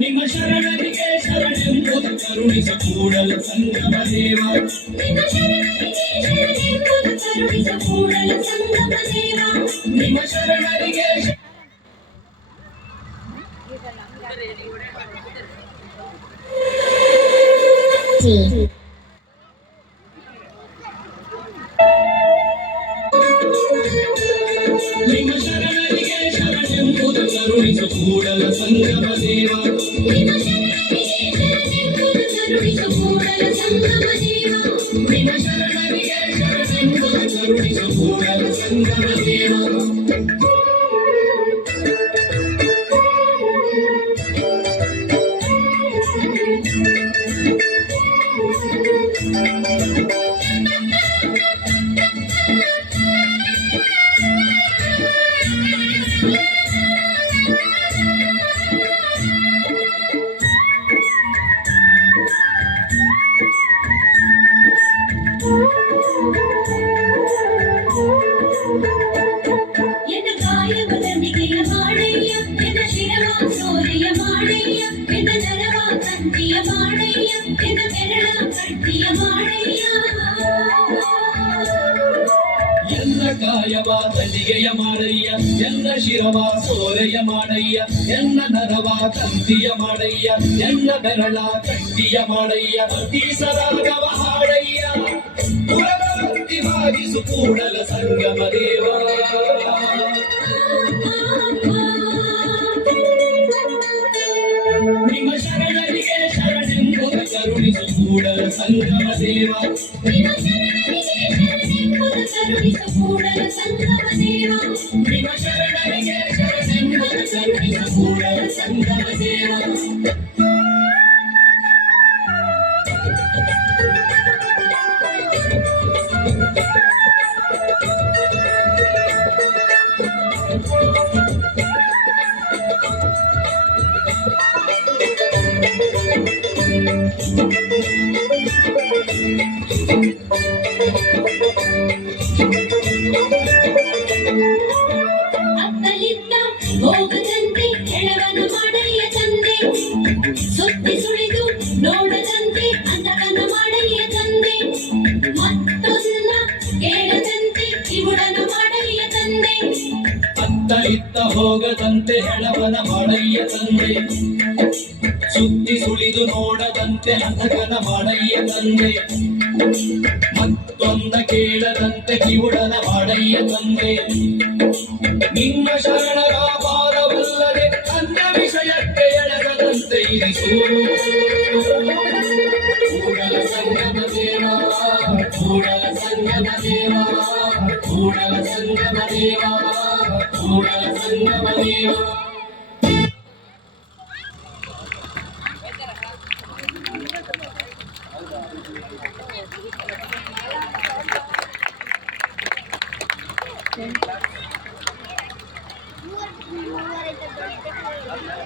ನಿಮ್ಮ ಶರಣರಿಗೆ ಶರಣೆಂಬುದು ಕರುಣಿಸ ಕೂಡಲ ಸಂಗಮ ದೇವ. ನಿಮ್ಮ ಶರಣರಿಗೆ ಶರಣೆಂಬುದು ಕರುಣಿಸ ಕೂಡಲ ಸಂಗಮ ದೇವ. ನಿಮ್ಮ ಶರಣರಿಗೆ ನಿಮ್ಮ ಶರಣರಿಗೆ ಶರಣೆಂಬುದು ಕರುಣಿಸ ಕೂಡಲ ಸಂಗಮ ದೇವ. ನಿಮ್ಮ ಶರಣರಿಗೆ ಶರಣೆಂಬುದು ಕರುಣಿಸ ಕೂಡಲ ಸಂಗಮ ದೇವ. ನಿಮ್ಮ ಶರಣರಿಗೆ ಶರಣೆಂಬುದು ಕರುಣಿಸ ಕೂಡಲ ಸಂಗಮ ದೇವ. ಎನ್ನ ಕಾಯವಲನಿಗೆಯ ಮಾಡಯ್ಯ, ಎನ್ನ ಶಿರವ ಸೋರೆಯ ಮಾಡಯ್ಯ, ಎನ್ನ ನರವ ಕಂತಿಯ ಮಾಡಯ್ಯ, ಎನ್ನ ಬೆರಳ ಕಟ್ಟಿಯ ಮಾಡಯ್ಯ. ಎನ್ನ ಕಾಯವ ತಲಿಗೆಯ ಮಾಡಯ್ಯ, ಎನ್ನ ಶಿರವ ಸೋರೆಯ ಮಾಡಯ್ಯ, ಎನ್ನ ನರವ ಕಂತಿಯ ಮಾಡಯ್ಯ, ಎನ್ನ ಬೆರಳ ಕಟ್ಟಿಯ ಮಾಡಯ್ಯ. ಅತಿ ಸರಾಗವ ಹಾಡಯ್ಯ, ಪುರಭಕ್ತಿ ಮಾಡಿಸು ಕೂಡಲ ಸಂಗಮ ದೇವ. ನಿಮ್ಮ ಶರಣರಿಗೆ ಶರಣೆಂಬುದು ಕರುಣಿಸು ಕೂಡಲ ಸಂಗಮ ದೇವ. ನಿಮ್ಮ ಶರಣರಿಗೆ ಶರಣೆಂಬುದು ಕರುಣಿಸು ಕೂಡಲ ಸಂಗಮ ದೇವ. ನಿಮ್ಮ ಶರಣರಿಗೆ ಶರಣೆಂಬುದು ಕರುಣಿಸು ಕೂಡಲ ಸಂಗಮ ದೇವ. ಅತ್ತಲಿದ್ದ ಹೋಗದಂತೆ ಎಳವನ ಮಾಡಯ್ಯ ತಂದೆ, ಸುತ್ತಿ ಸುಳಿದು ನೋಡದಂತೆ ಅಂತಕನ ಮಾಡಯ್ಯ ತಂದೆ, ಮತ್ತೊಂದ ಕೇಳದಂತೆ ಕಿವುಡನ ಮಾಡಯ್ಯ ತಂದೆ. ಅತ್ತ ಇತ್ತ ಹೋಗದಂತೆ ಎಳವನ ಮಾಡಯ್ಯ ತಂದೆ, ಸುತ್ತಿ ಸುಳಿದು ನೋಡದಂತೆ ಅಂತಕನ ಮಾಡಯ್ಯ ತಂದೆ, ಮತ್ತೊಂದ ಕೇಳದಂತೆ ಕಿವುಡನ ಮಾಡಯ್ಯ ತಂದೆ. ನಿಮ್ಮ ಶರಣರ ಭಾರವಲ್ಲದೆ ಅನ್ಯ ವಿಷಯಕ್ಕೆ ಎಳೆದಂತೆ ಇರಿಸು ಕೂಡಲ ಸಂಗಮ ದೇವ. ಕೂಡಲ ಸಂಗಮ ದೇವ. ಕೂಡಲ ಸಂಗಮ ದೇವ. ಕೂಡಲ ಸಂಗಮ ದೇವ.